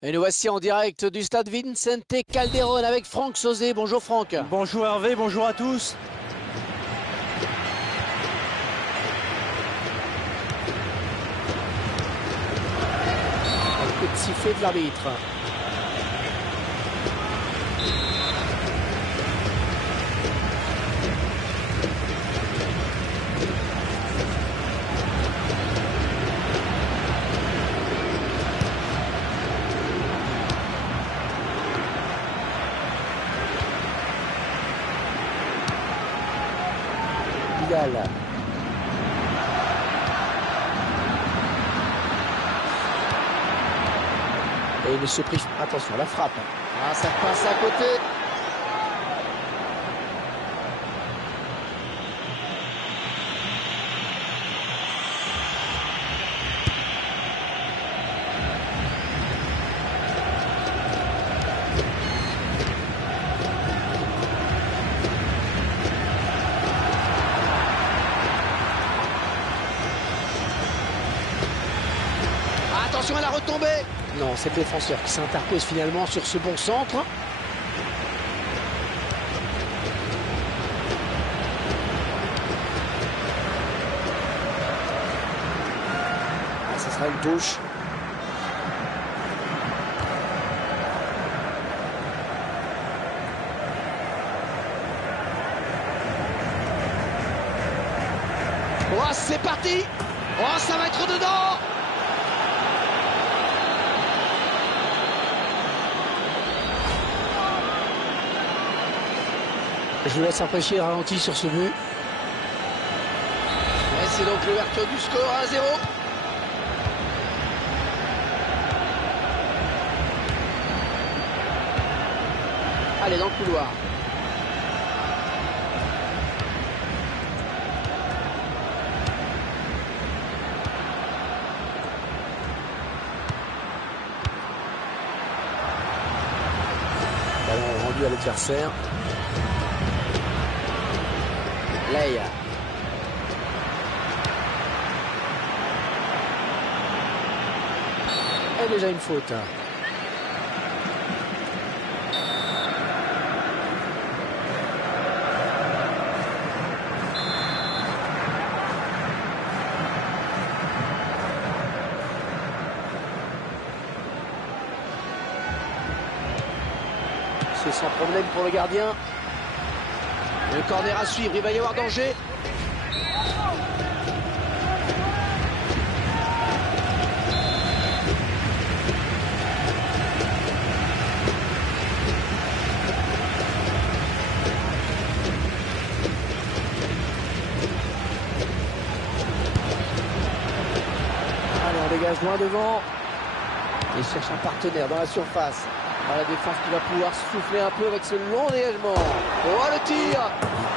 Et nous voici en direct du stade Vicente Calderón avec Franck Sauzet. Bonjour Franck. Bonjour Hervé, bonjour à tous. Un coup de sifflet de l'arbitre. Et il se prive. Attention, la frappe. Ah, ça passe à côté. Attention à la retombée. Non, c'est le défenseur qui s'interpose finalement sur ce bon centre. Ah, ça sera une touche. Oh, c'est parti. Oh, ça va être dedans. Je vous laisse apprécier le ralenti sur ce but. Et c'est donc l'ouverture du score 1-0. Allez, dans le couloir. Ballon rendu à l'adversaire. Leia. Et déjà une faute. C'est sans problème pour le gardien. Le corner à suivre, il va y avoir danger. Allez, on dégage loin devant. Il cherche un partenaire dans la surface. La défense qui va pouvoir souffler un peu avec ce long dégagement. Oh, le tir.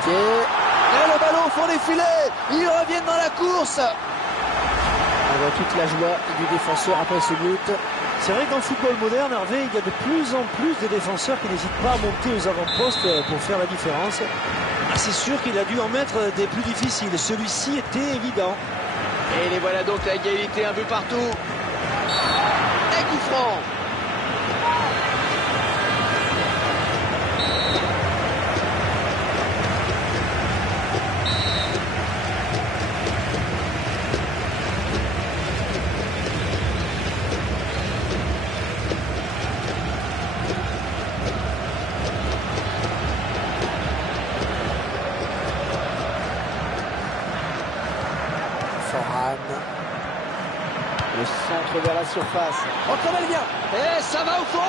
Et le ballon au fond des filets. Ils reviennent dans la course. On voit toute la joie du défenseur après ce but. C'est vrai qu'en football moderne, Hervé, il y a de plus en plus de défenseurs qui n'hésitent pas à monter aux avant-postes pour faire la différence. Ah, c'est sûr qu'il a dû en mettre des plus difficiles. Celui-ci était évident. Et les voilà donc à égalité, un but partout. Et coup franc. Le centre vers la surface. Oh, comme elle vient. Et ça va au fond.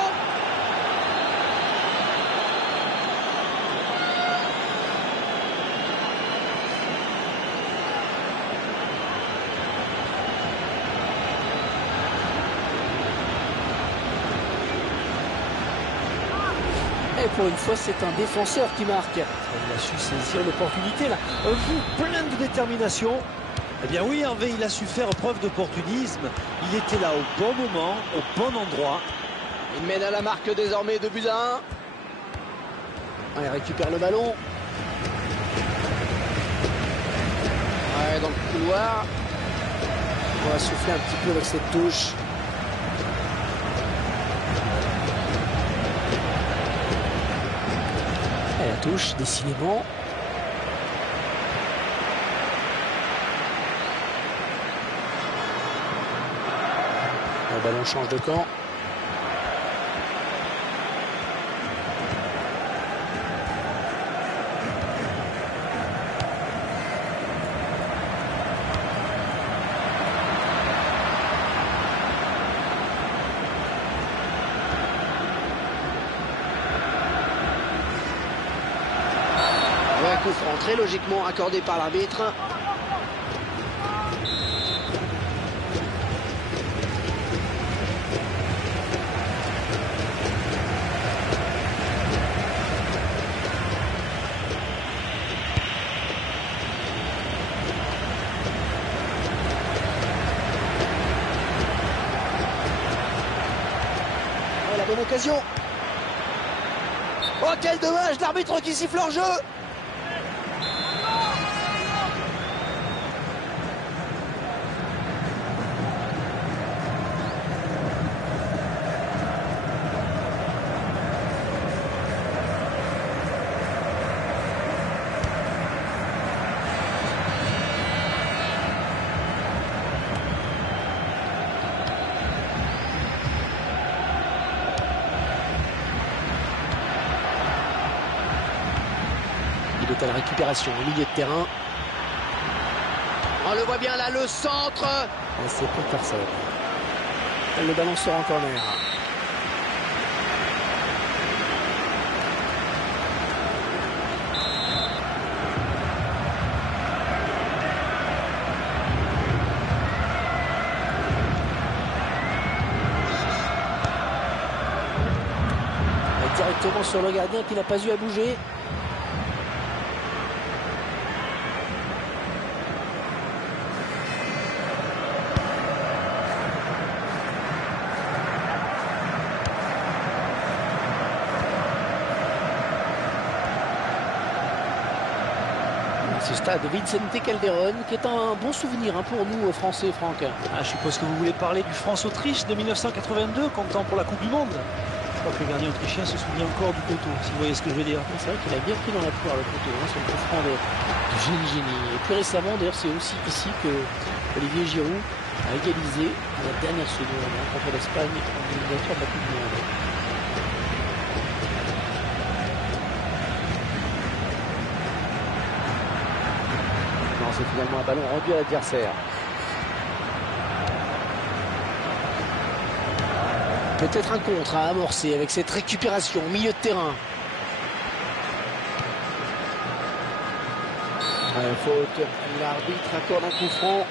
Et pour une fois, c'est un défenseur qui marque. Il a su saisir l'opportunité là. Vous, plein de détermination. Eh bien oui, Hervé, il a su faire preuve d'opportunisme. Il était là au bon moment, au bon endroit. Il mène à la marque désormais 2-1. Allez, récupère le ballon. Ouais, dans le couloir. On va souffler un petit peu avec cette touche. touche, décidément. Le ballon change de camp. Un coup franc très logiquement accordé par l'arbitre. Oh, la bonne occasion. Oh, quel dommage, l'arbitre qui siffle hors jeu. Il est à la récupération au milieu de terrain. On le voit bien là, le centre. C'est pour personne. Le ballon sort en corner. Directement sur le gardien qui n'a pas eu à bouger. Ce stade Vicente Calderón qui est un bon souvenir pour nous Français, Franck. Je suppose que vous voulez parler du France-Autriche de 1982, comptant pour la Coupe du Monde. Je crois que le gardien autrichien se souvient encore du poteau, si vous voyez ce que je veux dire. C'est vrai qu'il a bien pris dans la poire le poteau, sur le coup franc de Gini. Et plus récemment, d'ailleurs, c'est aussi ici que Olivier Giroud a égalisé à la dernière seconde contre l'Espagne en 2023 de la Coupe du Monde. C'est finalement un ballon rendu à l'adversaire. Peut-être un contre à amorcer avec cette récupération au milieu de terrain. Faute. L'arbitre accorde un coup franc.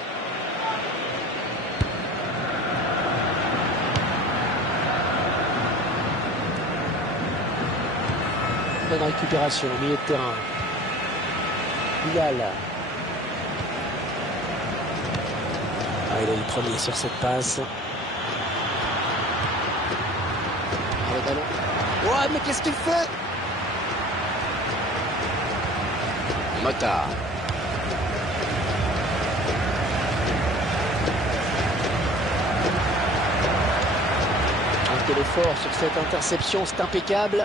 Bonne récupération au milieu de terrain. Bilal. Il est le premier sur cette passe. Le ballon. Ouais, mais qu'est-ce qu'il fait? Mota. Quel effort sur cette interception, c'est impeccable.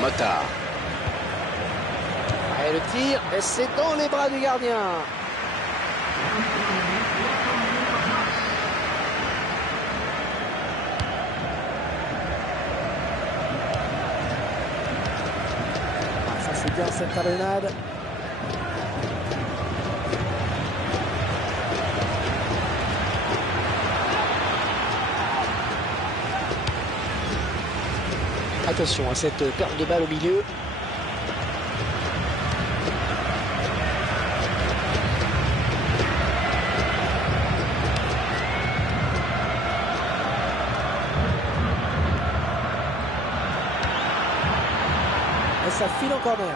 Mota. Et le tir, c'est dans les bras du gardien. Ça c'est bien cette talonnade. Attention à cette perte de balle au milieu. Et ça file en corner.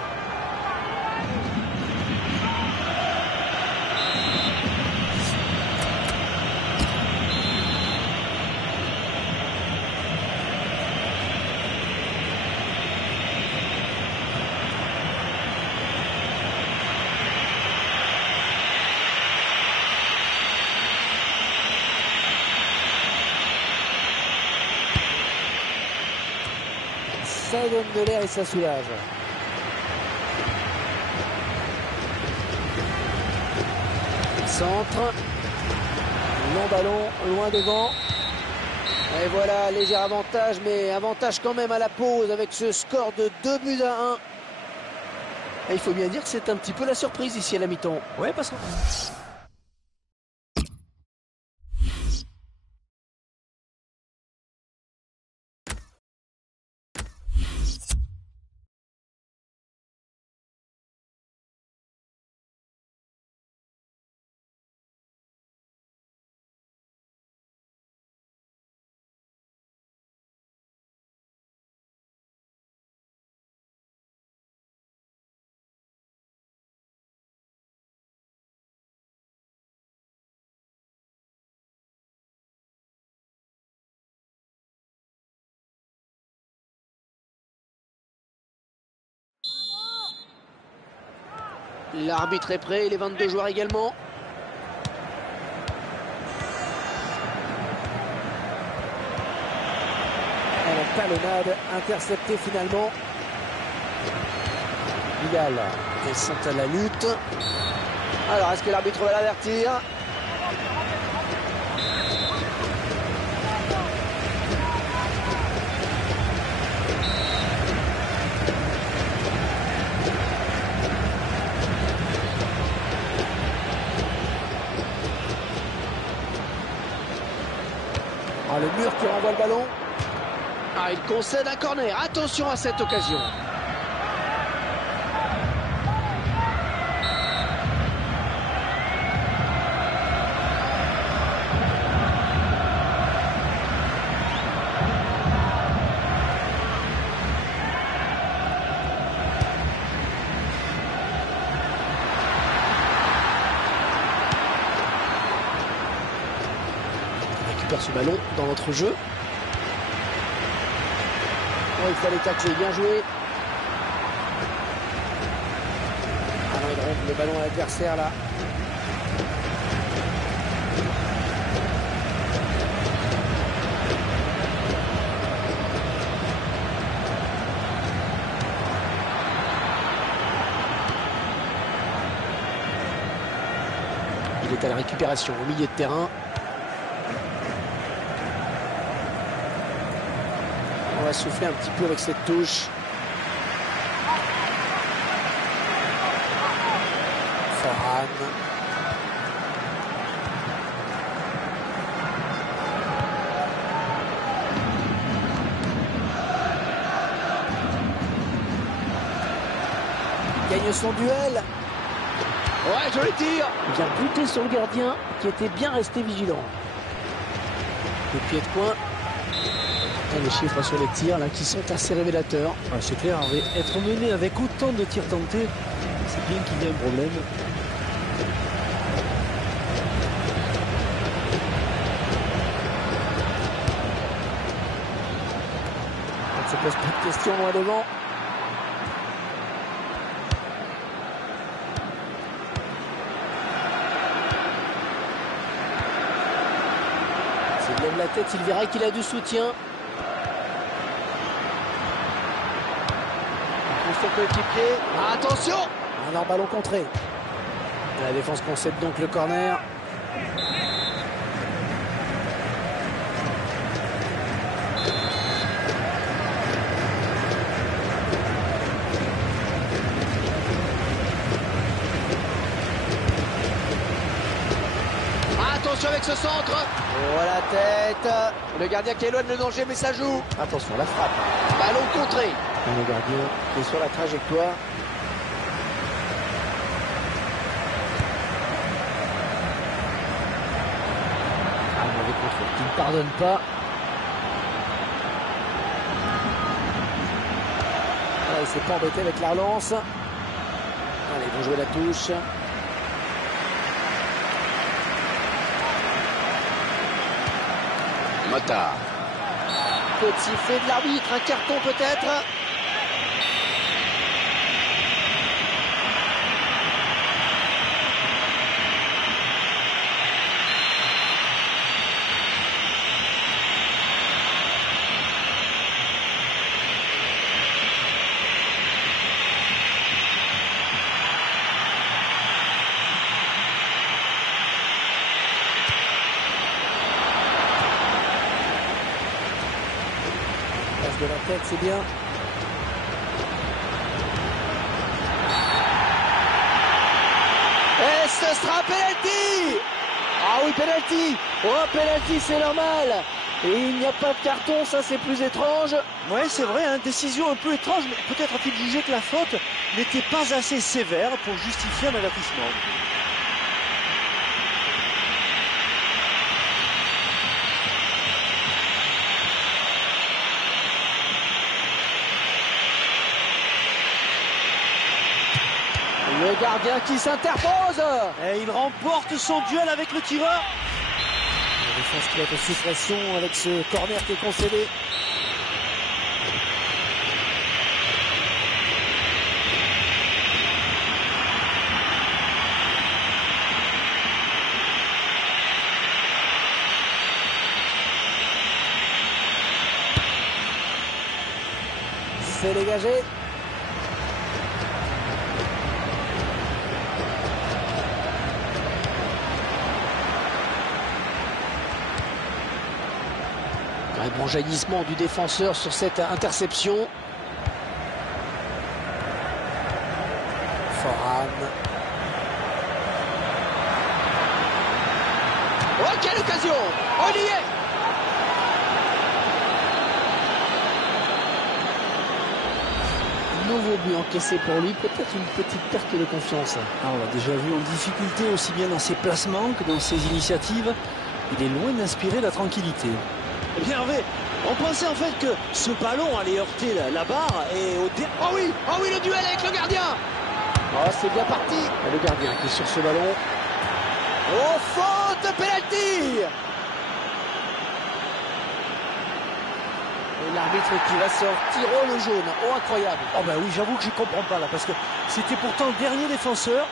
ça donne de l'air et ça soulage. Centre. Long ballon, loin devant. Et voilà, léger avantage, mais avantage quand même à la pause avec ce score de 2-1. Et il faut bien dire que c'est un petit peu la surprise ici à la mi-temps. Ouais, parce que... L'arbitre est prêt, les 22 joueurs également. La talonnade interceptée finalement. Vidal. Ils sont à la lutte. Alors, est-ce que l'arbitre va l'avertir? Ah, le mur qui renvoie le ballon. Ah, il concède un corner. Attention à cette occasion. Récupère ce ballon dans notre jeu. Oh, il fallait tacler, bien joué. Ah non, il rentre le ballon à l'adversaire là. Il est à la récupération au milieu de terrain. On va souffler un petit peu avec cette touche. Farhan. Gagne son duel. Ouais, joli tir. Il vient buter sur le gardien qui était bien resté vigilant. Le pied de coin. Et les chiffres sur les tirs là qui sont assez révélateurs. Ah, c'est clair, être mené avec autant de tirs tentés, c'est bien qu'il y ait un problème. On ne se pose pas de questions loin devant. S'il lève la tête, il verra qu'il a du soutien. Son coéquipier. Attention! Alors ballon contré. La défense concède donc le corner. Attention avec ce centre. Oh, la tête. Le gardien qui éloigne le danger, mais ça joue. Attention, la frappe. Ballon contré. Et le gardien qui est sur la trajectoire. Ah, mauvais contrôle qui ne pardonne pas. Ah, il s'est pas embêté avec la relance. Allez, ils vont jouer la touche. Motard. Petit fait de l'arbitre, un carton peut-être. de la tête, c'est bien. Et ce sera penalty. Ah oui, penalty. Oh, penalty, c'est normal. Et il n'y a pas de carton, ça c'est plus étrange. Oui, c'est vrai, hein, décision un peu étrange, mais peut-être a-t-il jugé que la faute n'était pas assez sévère pour justifier un avertissement. Le gardien qui s'interpose. Et il remporte son duel avec le tireur. La défense qui va être sous pression avec ce corner qui est concédé. C'est dégagé. Un bon jaillissement du défenseur sur cette interception. Foran. Oh, quelle occasion. On y est. Nouveau but encaissé pour lui, peut-être une petite perte de confiance. Ah, on l'a déjà vu en difficulté aussi bien dans ses placements que dans ses initiatives. Il est loin d'inspirer la tranquillité. Eh bien Hervé, on pensait en fait que ce ballon allait heurter la barre et Oh oui, le duel avec le gardien. Oh, c'est bien parti. Et le gardien qui est sur ce ballon. Oh, faute, penalty. Et l'arbitre qui va sortir, oh le jaune, oh incroyable. Oh ben oui, j'avoue que je comprends pas là, parce que c'était pourtant le dernier défenseur.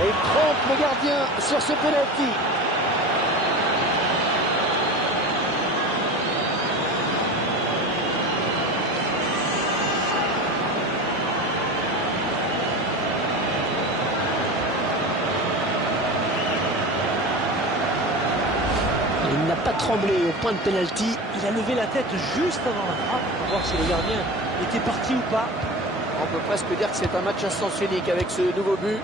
Et il trompe le gardien sur ce penalty. Il n'a pas tremblé au point de penalty. Il a levé la tête juste avant la frappe pour voir si le gardien était parti ou pas. On peut presque dire que c'est un match à sens unique avec ce nouveau but.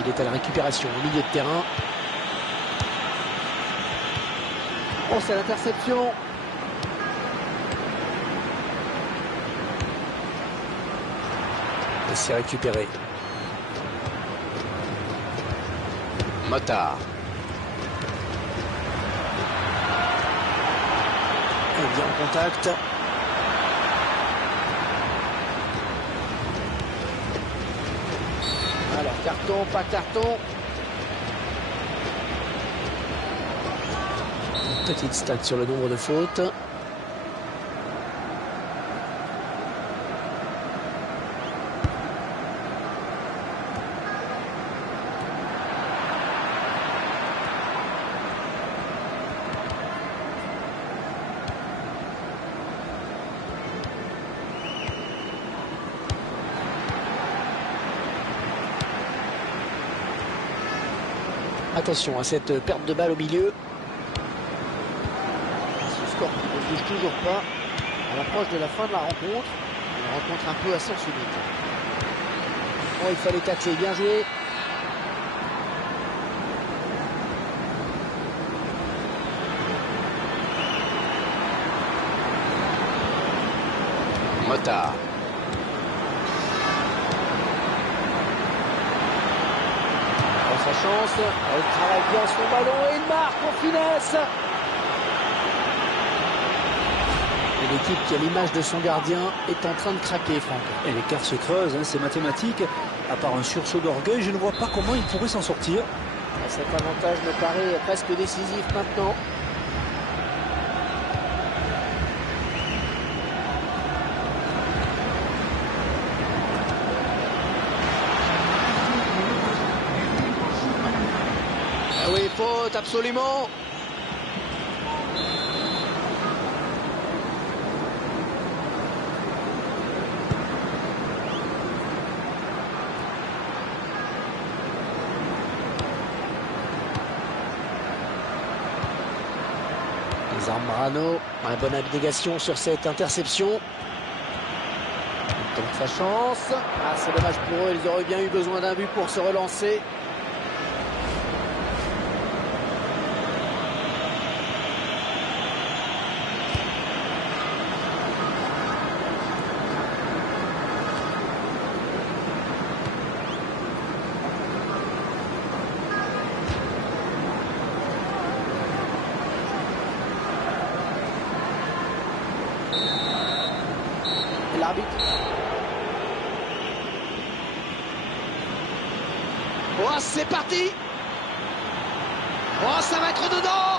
Il est à la récupération au milieu de terrain. Oh, c'est l'interception. Et c'est récupéré. Motard. Et bien en contact. Alors, carton, pas carton. Petite stat sur le nombre de fautes. Attention à cette perte de balle au milieu. Ce score qui ne bouge toujours pas à l'approche de la fin de la rencontre. Une rencontre un peu à sens unique. Oh, il fallait tacler, bien joué. Motard. Sa chance, il travaille bien son ballon et il marque en finesse. Et l'équipe qui a l'image de son gardien est en train de craquer, Franck. Et l'écart se creuse, hein, c'est mathématique. À part un sursaut d'orgueil, je ne vois pas comment il pourrait s'en sortir. Cet avantage me paraît presque décisif maintenant. faute, absolument. Zambrano, une bonne abnégation sur cette interception. Il tente sa chance. Ah, c'est dommage pour eux, ils auraient bien eu besoin d'un but pour se relancer. L'arbitre. Oh, c'est parti. Oh, ça va être dedans.